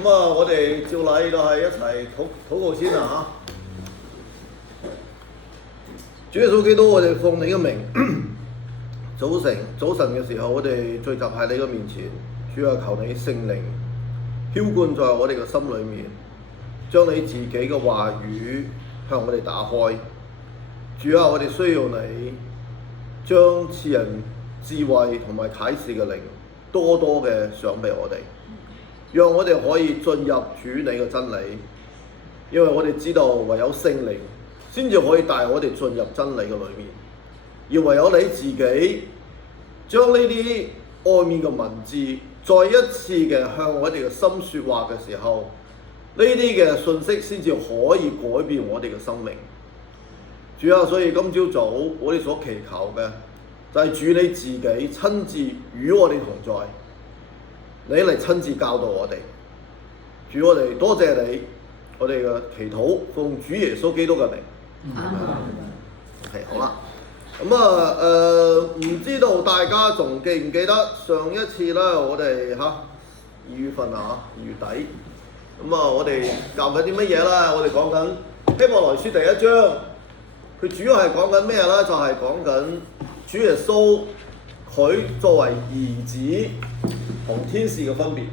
我哋照例都係一齊禱告先啦嚇。主耶穌基督，我哋奉你嘅名，早晨嘅時候，我哋聚集喺你嘅面前。主啊，求你聖靈澆灌在我哋嘅心裏面，將你自己嘅話語向我哋打開。主啊，我哋需要你將賜人智慧同埋啟示嘅靈多多嘅賞俾我哋，讓我哋可以進入主你嘅真理，因為我哋知道唯有聖靈先至可以帶我哋進入真理嘅裏面，而唯有你自己將呢啲外面嘅文字再一次嘅向我哋嘅心説話嘅時候，呢啲嘅信息先至可以改變我哋嘅生命。主啊，所以今朝早我哋所祈求嘅就係主你自己親自與我哋同在，你嚟親自教導我哋。主，我哋多謝你，我哋嘅祈禱奉主耶穌基督嘅名。OK， 好啦。唔知道大家仲記唔記得上一次咧，我哋2月份2月底，我哋教緊啲乜嘢咧？我哋講緊希伯來書第1章，佢主要係講緊咩咧？就係講緊主耶穌佢作為兒子同天使嘅分別，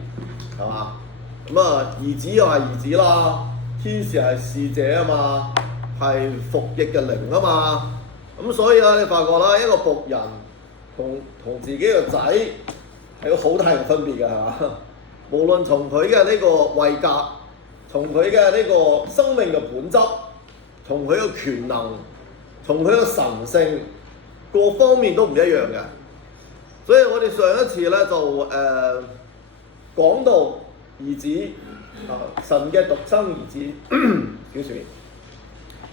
係嘛？兒子又係兒子啦，天使係使者啊嘛，係服役嘅靈啊嘛。所以你發覺啦，一個僕人同自己嘅仔係有好大嘅分別㗎，係嘛？無論從佢嘅呢個位格，從佢嘅呢個生命嘅本質，從佢嘅權能，從佢嘅神性，各方面都唔一樣嘅。所以我哋上一次咧就講到兒子神嘅獨生兒子小説，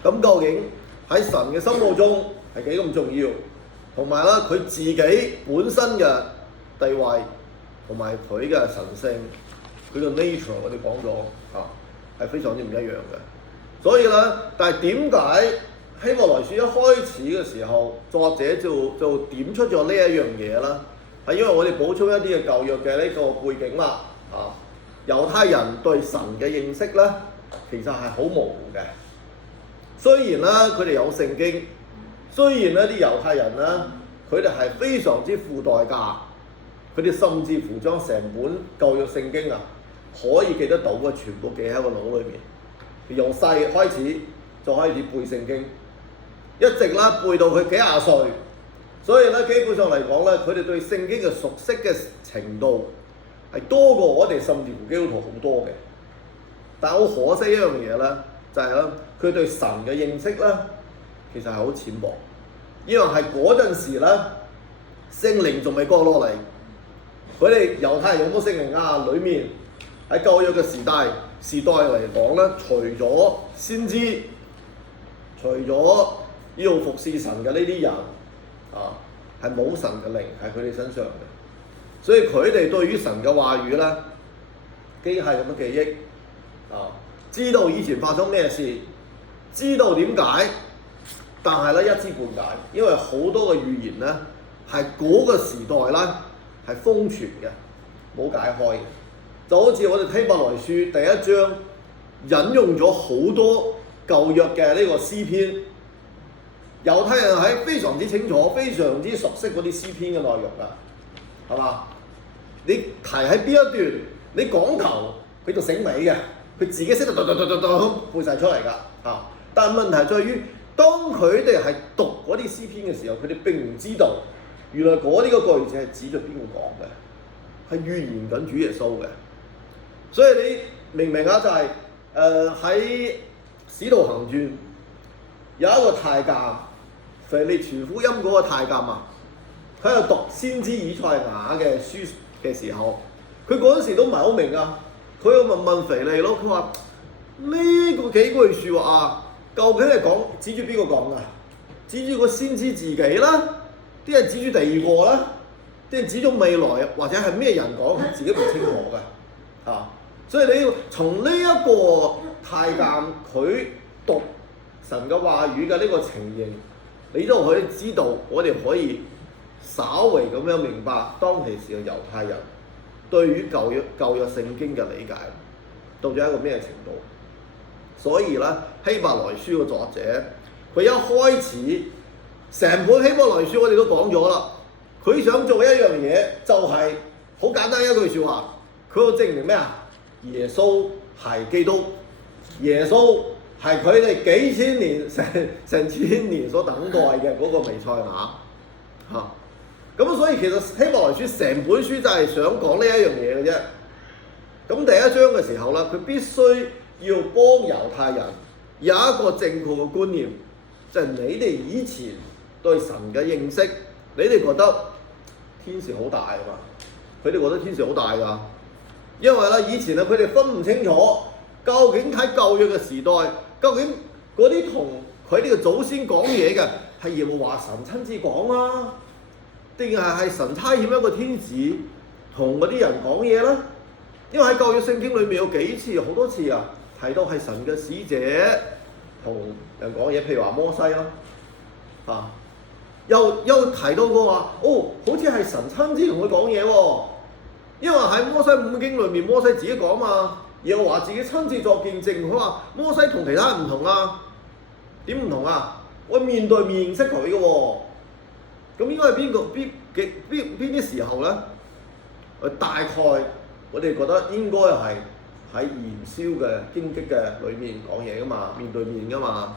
咁究竟喺神嘅心目中係幾咁重要，同埋咧佢自己本身嘅地位同埋佢嘅神性，佢嘅 nature 我哋講咗係非常之唔一樣嘅。所以咧，但係點解希伯來書一開始嘅時候，作者就點出咗呢一樣嘢啦？係因為我哋補充一啲嘅舊約嘅呢個背景啦。猶太人對神嘅認識咧，其實係好模糊嘅。雖然咧佢哋有聖經，雖然咧啲猶太人咧佢哋係非常之付代價，佢哋甚至乎將成本舊約聖經可以記得到嘅全部記喺個腦裏面，由細開始就開始背聖經，一直啦背到佢幾廿歲，所以咧基本上嚟講咧，佢哋對聖經嘅熟悉嘅程度係多過我哋甚至乎基督徒好多嘅。但係好可惜一樣嘢咧，就係咧佢對神嘅認識咧，其實係好淺薄，因為係嗰陣時咧聖靈仲未降落嚟，佢哋猶太人有冇聖靈裡面喺舊約嘅時代嚟講咧，除咗先知，除咗要服侍神嘅呢啲人係冇神嘅靈喺佢哋身上嘅，所以佢哋對於神嘅話語咧，機械咁嘅記憶知道以前發生咩事，知道點解，但係咧一知半解，因為好多嘅預言咧係嗰個時代咧係封存嘅，冇解開嘅。就好似我哋希伯來書第1章引用咗好多舊約嘅呢個詩篇，猶太人係非常之清楚、非常之熟悉嗰啲詩篇嘅內容㗎，係嘛？你提喺邊一段，你講頭佢就醒尾嘅，佢自己識得背晒出嚟㗎。但係問題在於，當佢哋係讀嗰啲詩篇嘅時候，佢哋並唔知道原來嗰啲個句子係指著邊個講嘅，係預言緊主耶穌嘅。所以你明唔明就係喺《使徒行傳》有一個太監，腓力傳福音嗰個太監佢喺度讀先知以賽亞嘅書嘅時候，佢嗰陣時都唔係好明啊。佢又問腓力咯，佢話呢個幾句説話究竟係指住邊個講㗎？指住個先知自己啦，啲係指住第二個啦，啲係指住未來或者係咩人講，佢自己唔清楚㗎。所以你要從呢一個太監佢讀神嘅話語嘅呢個情形，你都可以知道，我哋可以稍微咁樣明白當其時嘅猶太人對於舊約聖經嘅理解。到咗一個咩程度。所以咧，希伯來書嘅作者，佢一開始成本希伯來書我哋都講咗啦，佢想做一樣嘢就係、是、好簡單一句説話，佢要證明咩啊？耶穌係基督，耶穌係佢哋幾千年成千年所等待嘅嗰個彌賽亞嚇。咁所以其實希伯來書成本書就係想講呢一樣嘢嘅啫。咁第一章嘅時候啦，佢必須要幫猶太人有一個正確嘅觀念，就係、是、你哋以前對神嘅認識，你哋覺得天使好大啊嘛？佢哋覺得天使好大㗎，因為咧以前啊佢哋分唔清楚究竟喺舊約嘅時代，究竟嗰啲同佢哋嘅祖先講嘢嘅係耶和華神親自講啊，定係神差遣一個天使同嗰啲人講嘢咧？因為喺舊約聖經裏面有幾次好多次啊，提到係神嘅使者同人講嘢，譬如話摩西啦，又提到過話，好似係神親自同佢講嘢喎。因為喺摩西五經裏面，摩西自己講嘛，又話自己親自作見證，佢話摩西同其他人唔同啊，點唔同啊？我面對面認識佢嘅喎。咁應該係邊啲時候咧？大概我哋覺得應該係喺燃燒嘅荊棘嘅裏面講嘢噶嘛，面對面噶嘛。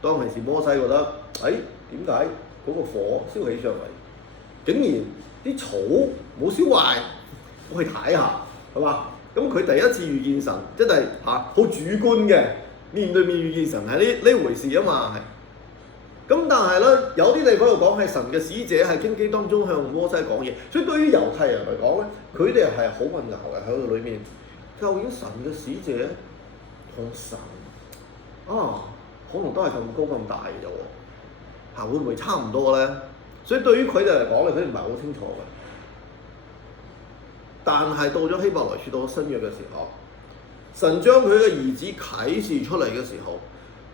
當其時摩西覺得，點解嗰個火燒起上嚟，竟然啲草冇燒壞，我去睇下，係嘛？咁佢第一次遇見神，真係好主觀嘅，面對面遇見神係呢回事啊嘛，係。咁但係咧，有啲地方又講係神嘅使者喺荊棘當中向摩西講嘢，所以對於猶太人嚟講咧，佢哋係好混淆嘅喺度裏面。究竟神嘅使者同神可能都係咁高咁大嘅啫喎，會唔會差唔多咧？所以對於佢哋嚟講咧，佢哋唔係好清楚嘅。但係到咗希伯來書到咗新約嘅時候，神將佢嘅兒子啟示出嚟嘅時候，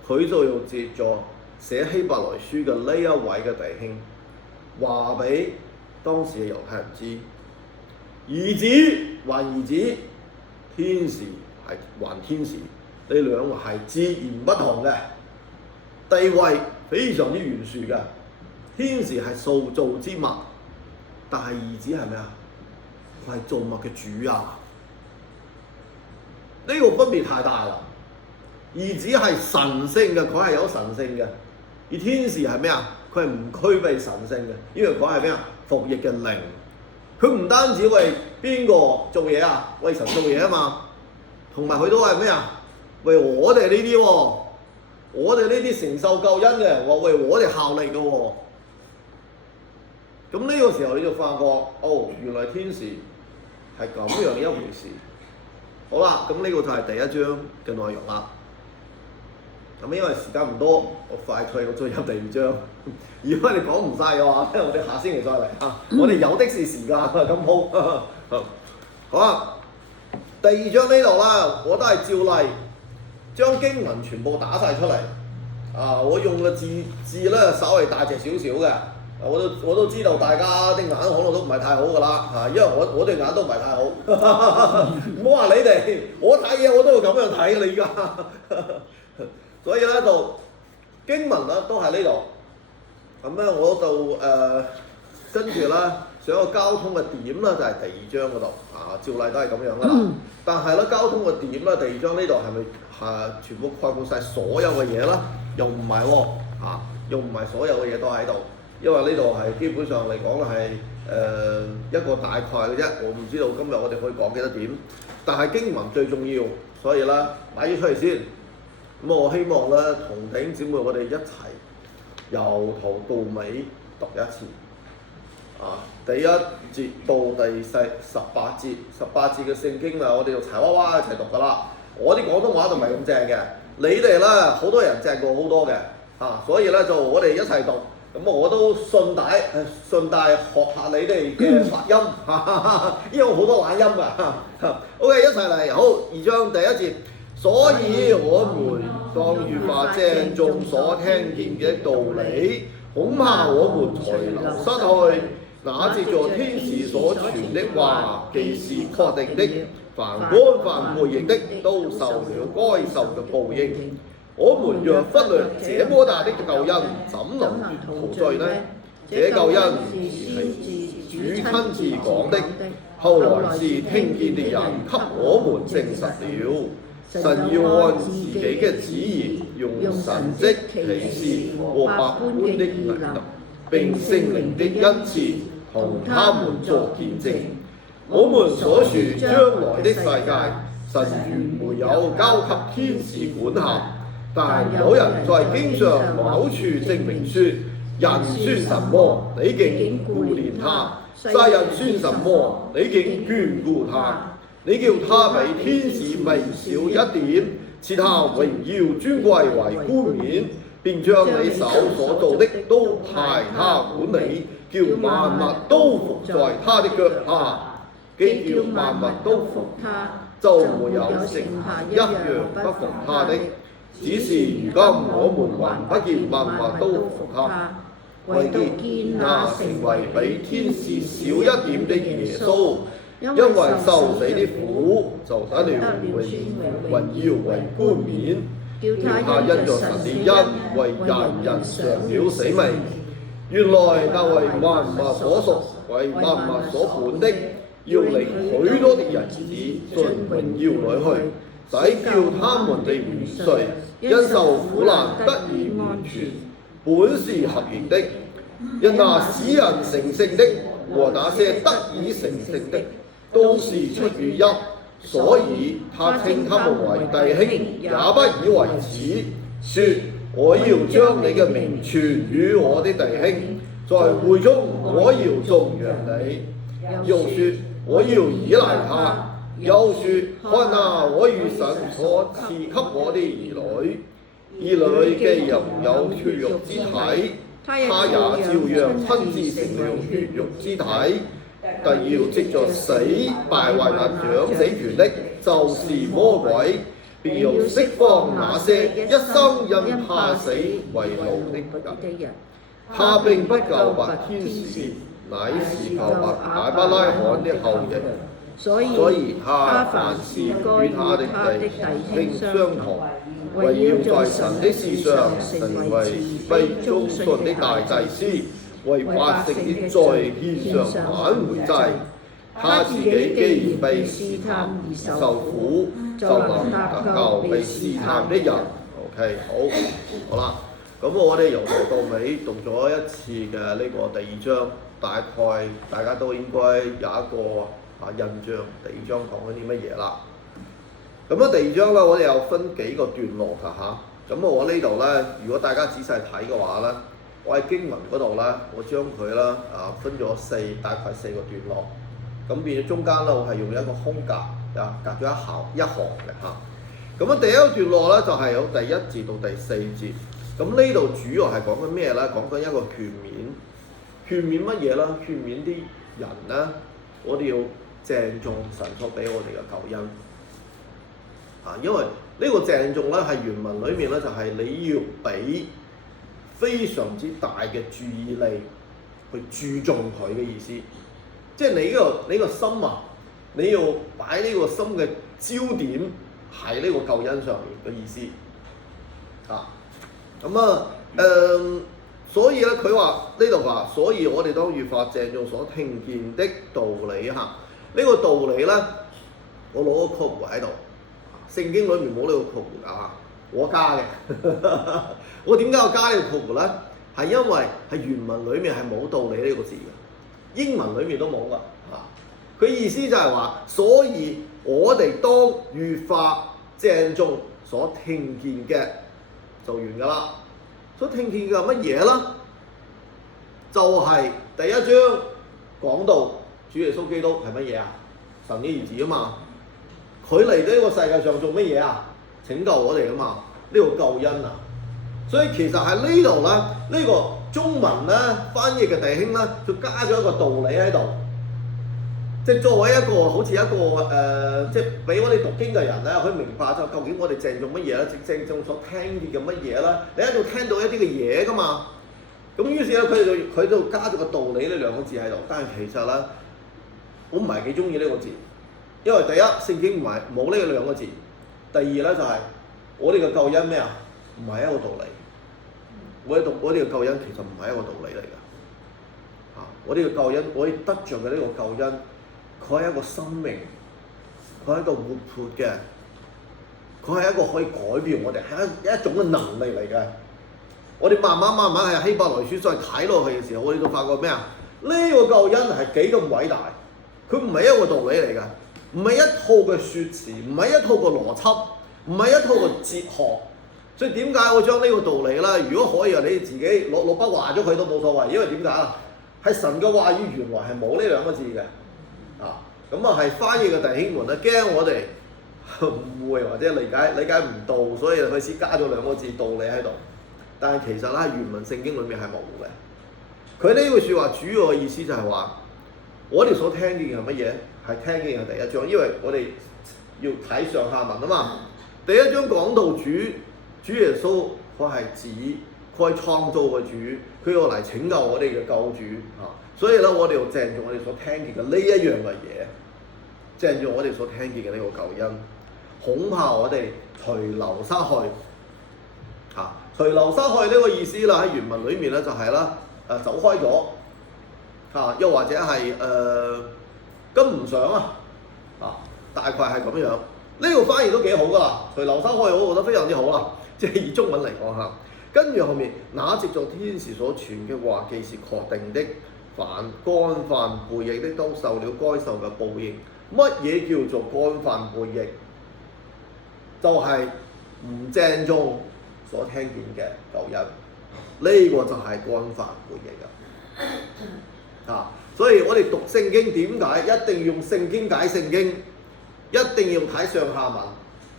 佢就用藉著寫希伯來書嘅呢一位嘅弟兄，話俾當時嘅猶太人知，兒子還兒子，天使係還天使，呢兩個係截然不同嘅，地位非常之懸殊嘅。天使係塑造之物，但係兒子係咩啊？佢係造物嘅主啊！呢個分別太大啦。兒子係神性嘅，佢係有神性嘅。而天使係咩啊？佢係唔具備神性嘅，因為佢係咩啊？服役嘅靈。佢唔單止為邊個做嘢啊？為神做嘢啊嘛。同埋佢都係咩啊？為我哋呢啲喎，我哋呢啲承受救恩嘅，我為我哋效力嘅喎。咁呢個時候你就發覺，原來天使係咁樣一回事。好啦，咁呢個就係第一章嘅內容啦。咁因為時間唔多，我快脆我再入第二章。如果你講唔晒嘅話，我哋下星期再嚟啊！我哋有的是時間，咁好。好啊，第二章呢度啦，我都係照例將經文全部打晒出嚟。我用嘅字咧稍微大隻少少嘅。我都知道大家啲眼可能都唔係太好㗎啦，因為我對眼都唔係太好。唔好話你哋，我睇嘢我都會咁樣睇你而家。所以咧就經文咧都喺呢度，咁咧我就跟住咧上個交通嘅點咧就係第二章嗰度，照例都係咁樣噶啦。但係咧交通嘅點咧，第二章呢度係咪全部概括晒所有嘅嘢啦？又唔係喎，又唔係所有嘅嘢都喺度，因為呢度係基本上嚟講係一個大概嘅啫。我唔知道今日我哋可以講幾多點，但係經文最重要，所以咧擺咗出嚟先。咁我希望咧同弟兄姊妹我哋一齊由頭到尾讀一次。第一節到第18節，18節嘅聖經啊，我哋用柴娃娃一齊讀噶啦。我啲廣東話就唔係咁正嘅，你哋咧好多人正過好多嘅，所以咧就我哋一齊讀。咁我都順帶學下你哋嘅發音，因為好多懶音㗎。OK， 一齊嚟，好，二章第一節。所以我們當越發鄭重所聽見嘅道理，恐怕我們隨流失去。那藉著天使所傳的話，既是確定的，凡干犯背逆的，都受了該受嘅報應。我們若忽略這麼大的救恩，怎能逃罪呢？這救恩係主親自講的，後來是聽見的人給我們證實了。神要按自己嘅旨意，用神蹟奇事和百般的能力，並聖靈的恩賜，同他們作見證。我們所說將來的世界，神原沒有交給天使管轄，但有人在經上某處證明說：人算什麼，你竟顧念他；世人算什麼，你竟眷顧他。你叫他比天使微小一點，賜他榮耀尊貴為冠冕，並將你手所做的都派他管理，叫萬物都服在他的腳下。既叫萬物都服他，就沒有剩下一樣不服他的。只是如今我們還不見萬物都服他，唯見那成為比天使小一點的耶穌。因為受死的苦，就得了榮耀為冠冕，叫他因着神的恩，為人嘗了死味。原來那為萬物所屬，為萬物所本的，要領許多的人子進榮耀裏去，使叫他們的元帥因受苦難得以完全，本是合宜的。因那使人成聖的和那些得以成聖的，都是出於一，所以他稱他們為弟兄，也不以為恥，說：我要將你嘅名傳與我的弟兄，在會中我要頌揚你。又說：我要依賴他。又說：看啊，我與神所賜給我的兒女既有血肉之體，他也照樣親自成了血肉之體。但要藉着死敗壞那掌死權的，就是魔鬼，便要釋放那些一生因怕死為奴的人。他並不救拔天使，乃是救拔亞伯拉罕的後裔。所以他凡事與他的弟兄相同，為要在神的事上成為被忠信的大祭司，為百姓的罪獻上挽回祭。他自己既然被試探而受苦，就能得救被試探的人。OK， 好啦，咁我哋由頭到尾讀咗一次嘅呢個第二章，大概大家都應該有一個印象，第二章講緊啲乜嘢啦。咁啊，第二章咧，我哋有分幾個段落㗎嚇。咁我呢度咧，如果大家仔細睇嘅話咧，我喺經文嗰度咧，我將佢啦分咗大概四個段落，咁變咗中間咧，我係用一個空格隔咗一行嘅嚇。咁啊，第一個段落咧就係有第一節到第四節。咁呢度主要係講緊咩咧？講緊一個勸勉，勸勉乜嘢啦？勸勉啲人咧，我哋要鄭重神所俾我哋嘅救恩。因為呢個鄭重咧係原文裏面咧就係你要俾非常之大嘅注意力去注重佢嘅意思，即係你個心啊，你要擺呢個心嘅焦點喺呢個救恩上面嘅意思所以咧佢話呢度話，所以我哋當越發鄭重所聽見的道理呢個道理咧，我攞個括弧喺度。聖經裏面冇呢個括弧㗎，我加嘅。我點解要加呢個括弧咧？係因為係原文裏面係冇道理呢個字嘅，英文裏面都冇㗎。佢意思就係話，所以我哋當越發鄭重所聽見嘅就完㗎啦。所聽見嘅係乜嘢啦？就係第一章講到主耶穌基督係乜嘢啊？神嘅兒子啊嘛。佢嚟到呢個世界上做乜嘢啊？拯救我哋啊嘛，呢個救恩啊。所以其實喺呢度咧，呢個中文咧翻譯嘅弟兄咧，就加咗一個道理喺度，即係作為一個好似一個即係俾我哋讀經嘅人咧，可以明白就究竟我哋鄭重乜嘢咧？鄭重所聽見嘅乜嘢咧？你喺度聽到一啲嘅嘢噶嘛？咁於是咧，佢就加咗個道理呢兩個字喺度，但係其實咧，我唔係幾中意呢個字。因為第一聖經唔係冇呢兩個字，第二咧就係、我哋嘅救恩咩啊？唔係一個道理，我哋嘅救恩其實唔係一個道理嚟㗎。我哋嘅救恩，我哋得着嘅呢個救恩，佢係一個生命，佢係一個活潑嘅，佢係一個可以改變我哋，係一種嘅能力嚟嘅。我哋慢慢喺希伯來書再睇落去嘅時候，我哋就發覺咩啊？呢個救恩係幾咁偉大，佢唔係一個道理嚟㗎，唔係一套嘅説辭，唔係一套嘅邏輯，唔係一套嘅哲學。所以點解我將呢個道理啦？如果可以啊，你自己攞筆畫咗佢都冇所謂，因為點解啊？係神嘅話語原來係冇呢兩個字嘅，咁係翻譯嘅弟兄們咧，驚我哋誤會或者理解唔到，所以佢先加咗兩個字道理喺度。但係其實咧，原文聖經裏面係冇嘅。佢呢句説話主要嘅意思就係話，我哋所聽見嘅係乜嘢？係聽見嘅第一章，因為我哋要睇上下文啊嘛。第一章講到主耶穌，佢係指佢係創造嘅主，佢要嚟拯救我哋嘅救主所以咧，我哋要鄭重我哋所聽見嘅呢一樣嘅嘢，鄭重我哋所聽見嘅呢個救恩，恐怕我哋隨流失去隨流失去呢個意思啦，喺原文裏面咧就係啦，走開咗又或者係跟唔上大概係咁樣。呢個翻譯都幾好噶啦，隨流失去我覺得非常之好啦，即係以中文嚟講嚇。跟住後面，那藉著天使所傳嘅話，既是確定的，凡干犯背逆的都受了該受嘅報應。乜嘢叫做干犯背逆？就係唔正宗所聽見嘅救恩，呢個就係干犯背逆㗎。所以我哋讀聖經點解一定要用聖經解聖經，一定要睇上下文，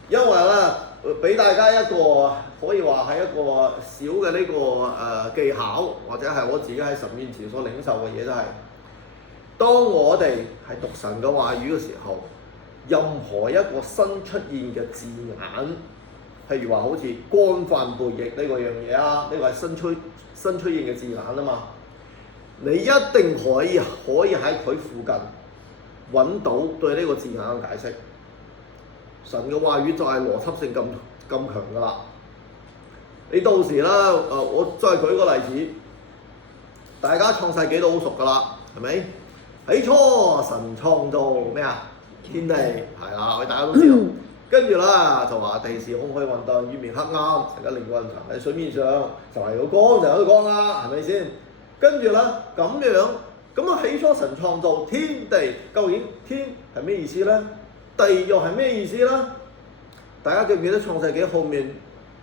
因為咧俾大家一個可以話係一個小嘅呢個技巧，或者係我自己喺神面前所領受嘅嘢，就係當我哋係讀神嘅話語嘅時候，任何一個新出現嘅字眼，譬如話好似干犯背逆呢個樣嘢呢個係新出現嘅字眼啊嘛，你一定可以喺佢附近揾到對呢個字眼嘅解釋。神嘅話語就係邏輯性咁強㗎啦。你到時啦，我再舉個例子，大家創世紀都好熟㗎啦，係咪？起初神創造咩啊？天地係啦，我哋大家都知道。跟住啦就話地是空虛混沌，雨面黑暗，成個靈魂喺水面上，就係有光就有光啦，係咪先？跟住啦咁樣，咁啊起初神創造天地，究竟天係咩意思咧？地又係咩意思啦？大家記唔記得創世紀後面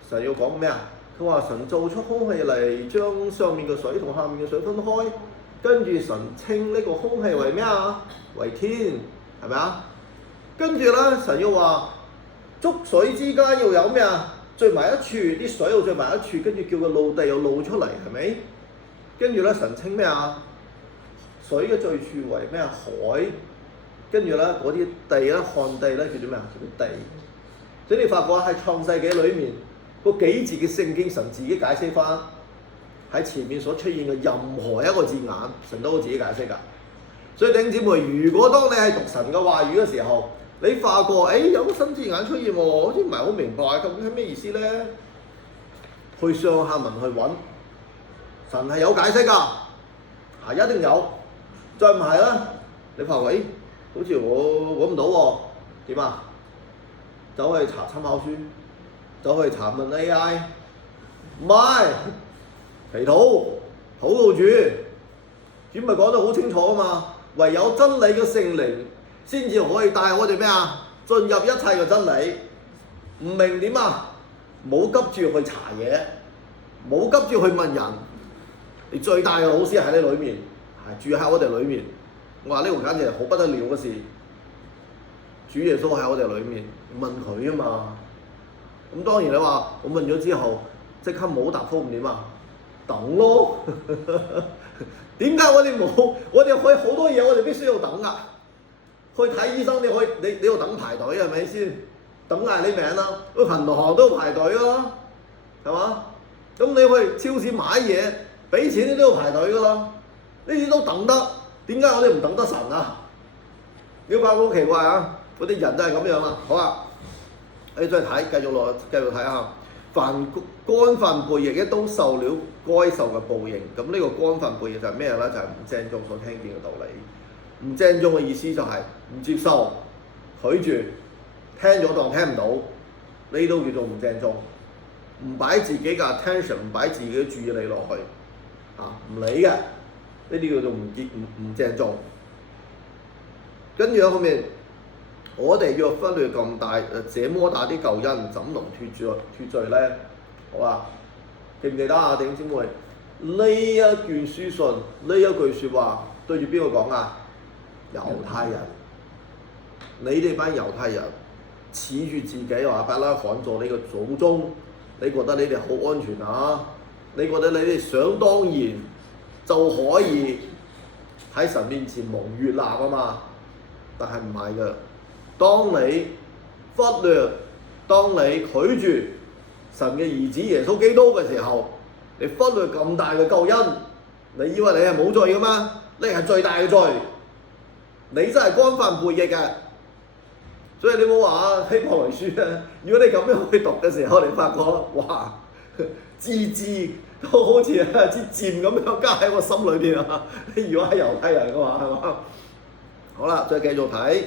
神要講咩啊？佢話神造出空氣嚟，將上面嘅水同下面嘅水分開，跟住神稱呢個空氣為咩啊？為天，係咪啊？跟住咧神要話觸水之間要有咩啊？聚埋一處，啲水又聚埋一處，跟住叫個陸地又露出嚟，係咪？跟住咧神稱咩啊？水嘅最處為咩啊？海。跟住咧嗰啲地咧，旱地咧叫做咩啊？叫做地。所以你發覺喺創世紀裏面嗰幾字嘅聖經，神自己解釋翻喺前面所出現嘅任何一個字眼，神都會自己解釋㗎。所以弟兄姊妹，如果當你係讀神嘅話語嘅時候，你發覺有個新字眼出現喎，好似唔係好明白究竟係咩意思咧？去上下文去揾，神係有解釋㗎，一定有。再唔係啦，你發覺好似我揾唔到喎，點啊？走去查參考書，走去查問 AI， 唔係祈禱主，主咪講得好清楚啊嘛。唯有真理嘅聖靈先至可以帶我哋咩啊？進入一切嘅真理。唔明點啊？冇急住去查嘢，冇急住去問人。你最大嘅老師喺你裏面，住喺我哋裏面。我話呢個簡直係好不得了嘅事。主耶穌喺我哋裏面，問佢啊嘛。咁當然你話我問咗之後，即刻冇答覆，唔點啊？等咯。點解我哋冇？我哋可以好多嘢，我哋必須要等噶。去睇醫生，你要等排隊係咪先？等嗌你名啦。去銀行都要排隊咯，係嘛？咁你去超市買嘢，俾錢你都要排隊噶啦。呢啲都等得，點解我哋唔等得神啊？你發覺好奇怪啊！嗰啲人都係咁樣啦。好啦，你再睇，繼續睇下，凡干犯背逆嘅都受了該受嘅報應。咁呢個干犯背逆就係咩咧？就係唔正宗所聽見嘅道理。唔正宗嘅意思就係唔接受、拒絕、聽咗當聽唔到，呢都叫做唔正宗。唔擺自己嘅 attention， 唔擺自己嘅注意力落去，唔理嘅，呢啲叫做唔正宗。跟住喺後面，我哋若忽略咁大這麼大啲救恩，怎能脱罪呢？好啦，記唔記得啊？弟兄姊妹，呢一段書信，呢一句説話對住邊個講啊？猶太人，你哋班猶太人恃住自己話伯拉罕做你個祖宗，你覺得你哋好安全啊？你覺得你哋想當然就可以喺神面前蒙悅納啊嘛？但係唔係嘅，當你忽略、當你拒絕神嘅兒子耶穌基督嘅時候，你忽略咁大嘅救恩，你以為你係冇罪嘅咩？你係最大嘅罪，你真係干犯背逆嘅。所以你冇話啊，希伯來書啊，如果你咁樣去讀嘅時候，你發覺哇，字字都好似支箭咁樣加喺我心裏邊啊！如果係猶太人嘅話，係嘛？好啦，再繼續睇。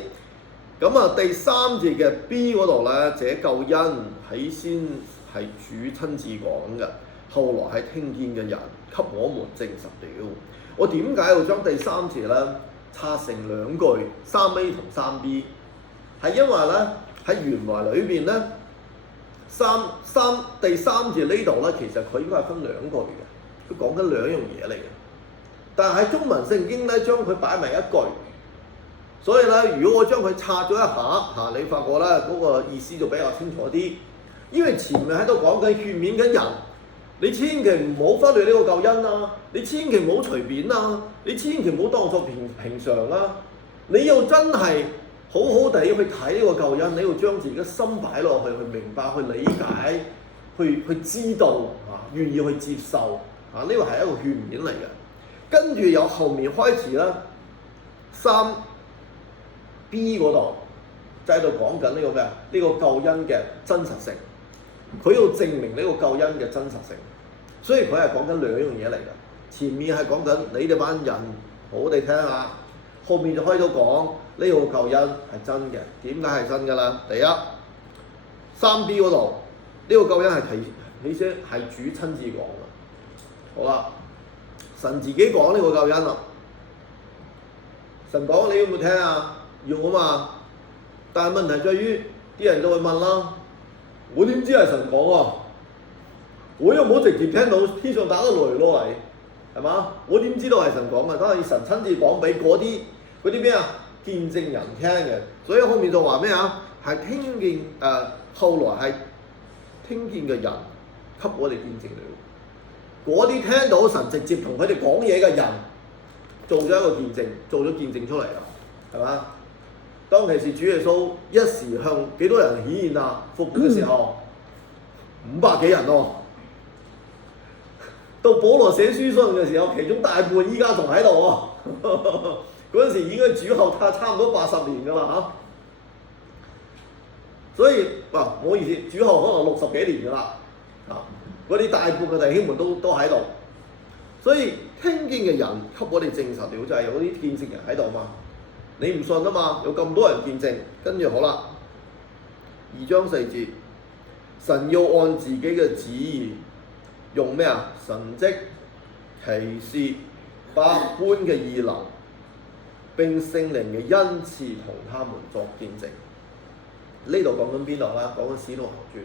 咁啊，第三節嘅 B 嗰度咧，這救恩起先係主親自講嘅，後來係聽見嘅人給我們證實了。我點解要將第三節咧拆成兩句，3A 同3B？係因為咧喺原來裏邊咧，第三節呢度咧，其實佢應該係分兩句嘅，佢講緊兩樣嘢嚟嘅。但係喺中文聖經咧，將佢擺埋一句。所以咧，如果我將佢拆咗一下，你發覺咧嗰個意思就比較清楚啲。因為前面喺度講緊勸勉緊人，你千祈唔好忽略呢個救恩啊！你千祈唔好隨便啊！你千祈唔好當作平常啊！你要真係好好地去睇呢個救恩，你要將自己嘅心擺落去，去明白、去理解、去知道願意去接受呢個係一個勸勉嚟嘅。跟住有後面開始啦，3B 嗰度就喺度講緊呢個咩啊？呢個救恩嘅真實性，佢要證明呢個救恩嘅真實性，所以佢係講緊兩樣嘢嚟㗎。前面係講緊你哋班人好好地聽下，後面就開咗講呢個救恩係真嘅。點解係真㗎啦？第一，3B 嗰度呢個救恩係起先係主親自講㗎。好啦，神自己講呢個救恩啦。神講你要唔要聽啊？要啊嘛，但係問題在於啲人就會問啦，我點知係神講啊？我又冇直接聽到天上打個雷落嚟，係嘛？我點知道係神講嘅？都係神親自講俾嗰啲咩啊見證人聽嘅。所以後面就話咩啊？係聽見後來係聽見嘅人給我哋見證了。嗰啲聽到神直接同佢哋講嘢嘅人，做咗一個見證，做咗見證出嚟啦，係嘛？當其時主耶穌一時向幾多人顯現啊？復活嘅時候500幾人喎。到保羅寫書信嘅時候，其中大半依家仲喺度喎。嗰陣時已經主後差唔多80年㗎啦嚇。所以唔好意思，主後可能60幾年㗎啦。嗰啲大半嘅弟兄們都喺度。所以聽見嘅人給我哋證實了，就係有啲見證人喺度嘛。你唔信啊嘛？有咁多人見證，跟住好啦。2章4節，神要按自己嘅旨意，用咩啊？神蹟、奇事、百般嘅異能，並聖靈嘅恩賜同他們作見證。呢度講緊邊度啦？講緊使徒行傳。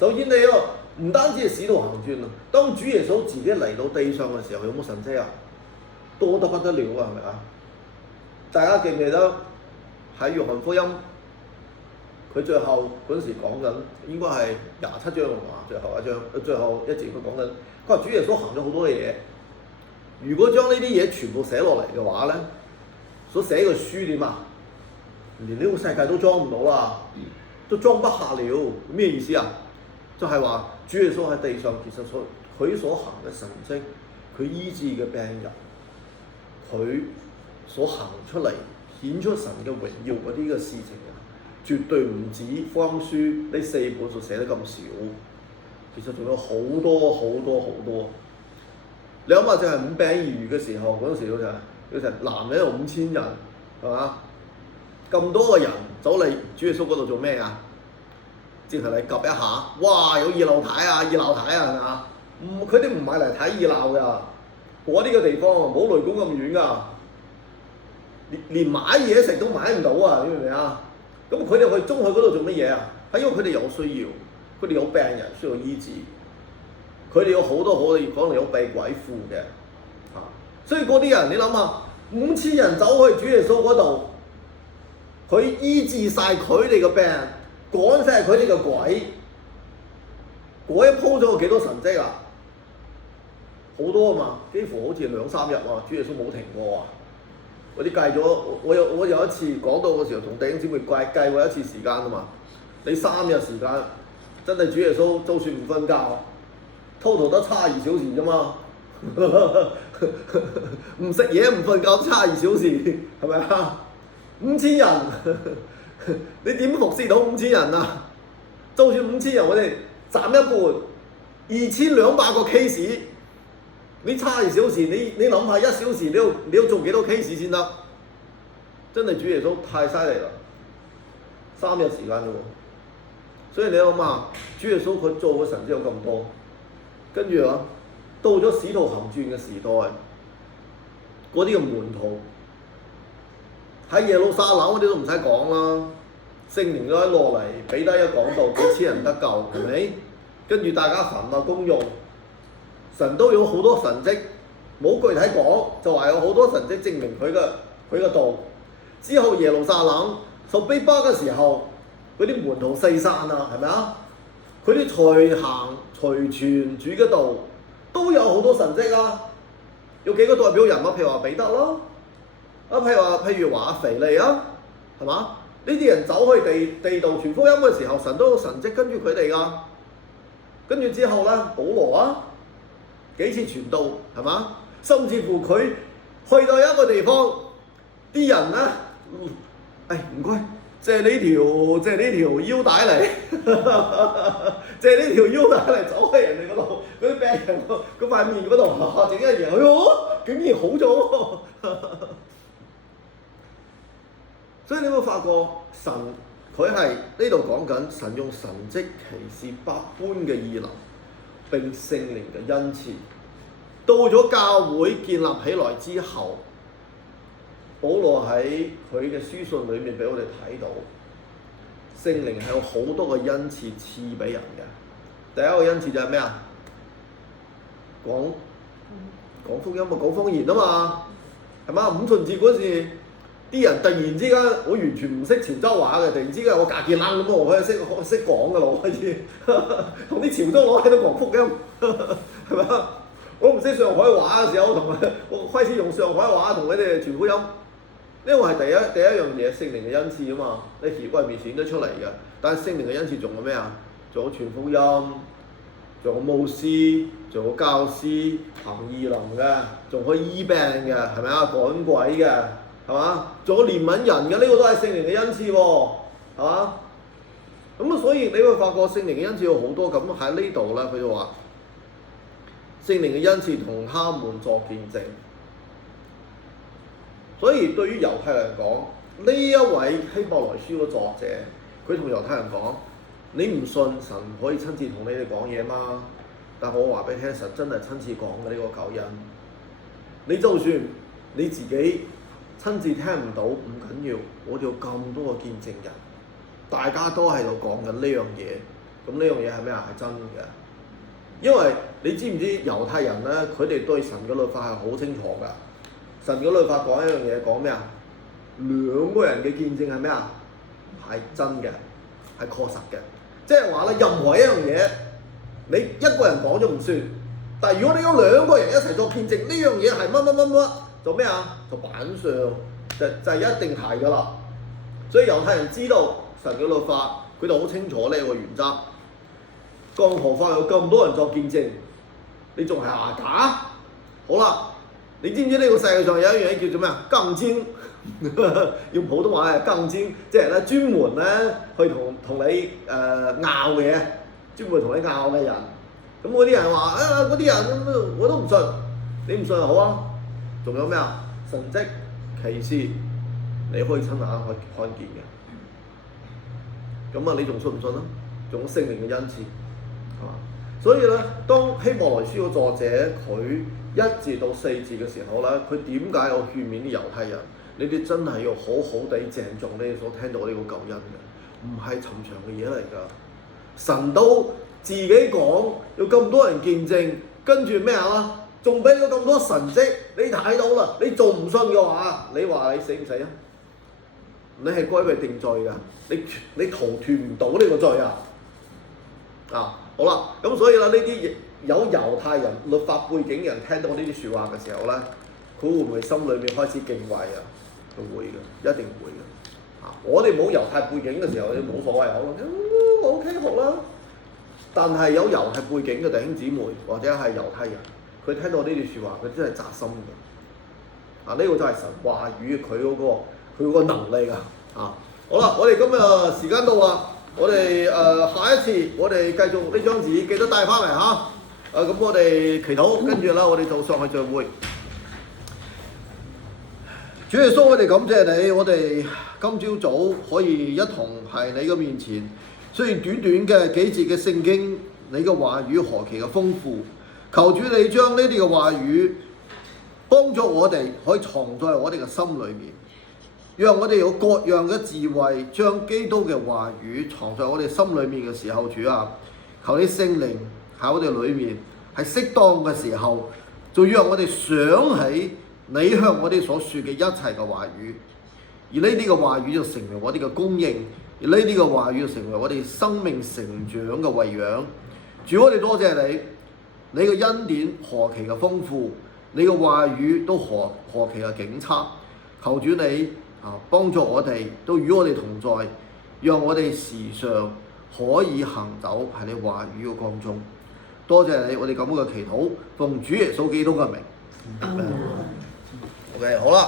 首先你唔單止係使徒行傳啊，當主耶穌自己嚟到地上嘅時候，有冇神蹟啊？多得不得了啊，係咪啊？大家記唔記得喺約翰福音，佢最後嗰陣時講緊，應該係27章啊，最後一節佢講緊，佢話主耶穌行咗好多嘅嘢。如果將呢啲嘢全部寫落嚟嘅話咧，所寫嘅書點啊？連呢個世界都裝唔到啦，都裝不下了。咩意思啊？就係話主耶穌喺地上其實佢所行嘅神蹟，佢醫治嘅病人，佢所行出嚟顯出神嘅榮耀嗰啲嘅事情啊，絕對唔止福音書呢4本就寫得咁少，其實仲有好多好多好多。你諗下，就係5餅2魚嘅時候，嗰陣時有成男人有5000人，係嘛？咁多個人走嚟主耶穌嗰度做咩啊？淨係嚟 𥄫 一下，哇！有熱鬧睇啊，熱鬧睇啊，係咪啊？佢哋唔係嚟睇熱鬧㗎，嗰啲嘅地方冇雷公咁遠㗎，連買嘢食都買唔到啊！你明唔明啊？咁佢哋去中去嗰度做乜嘢啊？係因為佢哋有需要，佢哋有病人需要醫治，佢哋有好多可能有被鬼附嘅，所以嗰啲人你諗下，5000人走去主耶穌嗰度，佢醫治晒佢哋嘅病，趕晒佢哋嘅鬼，嗰一鋪咗幾多神蹟啊？好多啊嘛，幾乎好似2、3日喎，主耶穌冇停過啊！我啲計咗，我有一次講到嘅時候，同弟兄姊妹計過一次時間啊嘛。你3日時間，真係主耶穌就算唔瞓覺，total 得72小時啫嘛。唔食嘢唔瞓覺72小時，係咪啊？5000人，你點服侍到5000人啊？就算5000人，我哋斬一半，2200個 case。你72小時，你諗下1小時你要做幾多 case 先得？真係主耶穌太犀利啦！3日時間啫喎，所以你諗下，主耶穌佢做嘅神蹟有咁多，跟住啊，到咗使徒行傳嘅時代，嗰啲嘅門徒喺耶路撒冷嗰啲都唔使講啦，聖靈都一落嚟，彼得一講道，幾千人得救，係咪？跟住大家焚啊公用。神都有好多神蹟，冇具體講，就話有好多神蹟證明佢嘅道。之後耶路撒冷受逼迫嘅時候，嗰啲門徒四散啊，係咪啊？佢哋隨行隨傳主嘅道，都有好多神蹟啊！有幾個代表人物，譬如話彼得啦，譬如話腓利啊，係嘛？呢啲人走去地道傳福音嘅時候，神都有神蹟跟住佢哋㗎。跟住之後咧，保羅啊。幾次傳道係嘛？甚至乎佢去到一個地方，啲人咧，唔該，借呢條腰帶嚟，借呢條腰帶嚟走喺人哋嗰度，嗰啲病人嗰塊面嗰度整一樣，竟然好咗喎！所以你有冇發覺神佢係呢度講緊神用神蹟奇事百般嘅異能。並聖靈嘅恩賜，到咗教會建立起來之後，保羅喺佢嘅書信裏面俾我哋睇到，聖靈係有好多個恩賜賜俾人嘅。第一個恩賜就係咩啊？講福音啊，講方言啊嘛，係嘛？五旬節嗰時，啲人突然之間，我完全唔識潮州話嘅，突然之間我隔件冷咁，我可以識講嘅咯，開始同啲潮州佬喺度講福音，係咪啊？我唔識上海話嘅時候，我開始用上海話同你哋傳福音，呢個係第一樣嘢，聖靈嘅恩賜啊嘛，你顯外面顯得出嚟嘅。但係聖靈嘅恩賜仲有咩啊？仲有傳福音，仲有牧師，仲有教師，行異能嘅，仲可以醫病嘅，係咪啊？趕鬼嘅。係嘛？仲有憐憫人嘅，呢個都係聖靈嘅恩賜喎，係嘛？咁啊，所以你會發覺聖靈嘅恩賜有好多，咁喺呢度咧，佢就話聖靈嘅恩賜同他們作見證。所以對於猶太人講，呢一位希伯來書嘅作者，佢同猶太人講：你唔信神可以親自同你哋講嘢嗎？但我話俾你聽，神真係親自講嘅呢個救恩。你就算你自己親自聽唔到唔緊要，我哋有咁多個見證人，大家都喺度講緊呢樣嘢，咁呢樣嘢係咩啊？係真嘅，因為你知唔知猶太人咧，佢哋對神嘅律法係好清楚㗎。神嘅律法講一樣嘢，講咩啊？2個人嘅見證係咩啊？係真嘅，係確實嘅。即係話咧，任何一樣嘢，你一個人講咗唔算，但係如果你有2個人一齊作見證，呢樣嘢係乜，做咩啊？就板上就一定係㗎啦。所以猶太人知道神嘅律法，佢哋好清楚呢個原則。更何況有咁多人作見證，你仲係假？好啦，你知唔知呢個世界上有一樣嘢叫做咩啊？金錢用普通話係更尖，即係咧專門咧去同你拗嘅，專門同你拗嘅人。咁嗰啲人話嗰啲人我都唔信，你唔信就好啊。仲有咩啊？神蹟奇事，你可以親眼看見嘅。咁啊，你仲信唔信啊？仲有聖靈嘅恩賜，係嘛？所以咧，當希伯來書嘅作者佢1節到4節嘅時候咧，佢點解有勸勉啲猶太人？你哋真係要好好地鄭重你所聽到呢個救恩嘅，唔係尋常嘅嘢嚟㗎。神都自己講，有咁多人見證，跟住咩啊？仲俾咗咁多神蹟，你睇到啦，你仲唔信嘅話，你話你死唔死啊？你係該被定罪㗎，你逃脫唔到呢個罪啊！好啦，咁所以啦，呢啲有猶太人律法背景嘅人聽到呢啲説話嘅時候咧，佢會唔會心裏面開始敬畏啊？佢會嘅，一定會嘅。我哋冇猶太背景嘅時候，你冇所謂，我 OK 學啦。但係有猶太背景嘅弟兄姊妹或者係猶太人，佢聽到呢啲説話，佢真係扎心嘅。呢個就係神話語佢嗰個能力啊！好啦，我哋今日時間到啦，我哋下一次我哋繼續呢張紙，記得帶翻嚟嚇。咁我哋祈禱，跟住啦，我哋就上去聚會。主耶穌，我哋感謝你，我哋今朝早可以一同喺你嘅面前。雖然短短嘅幾節嘅聖經，你嘅話語何其嘅豐富，求主你將呢啲嘅話語幫助我哋，可以藏在我哋嘅心裏面，讓我哋有各樣嘅智慧，將基督嘅話語藏在我哋心裏面嘅時候，主啊，求你聖靈喺我哋裏面，係適當嘅時候，就讓我哋想起你向我哋所說嘅一切嘅話語，而呢啲嘅話語就成為我哋嘅供應。而呢啲嘅話語就成為我哋生命成長嘅餵養。主，我哋多謝你，你嘅恩典何其嘅豐富，你嘅話語都何其嘅警察。求主你幫助我哋，都與我哋同在，讓我哋時常可以行走喺你話語嘅當中。多謝你，我哋咁嘅祈禱，奉主耶穌基督嘅名。OK， 好啦。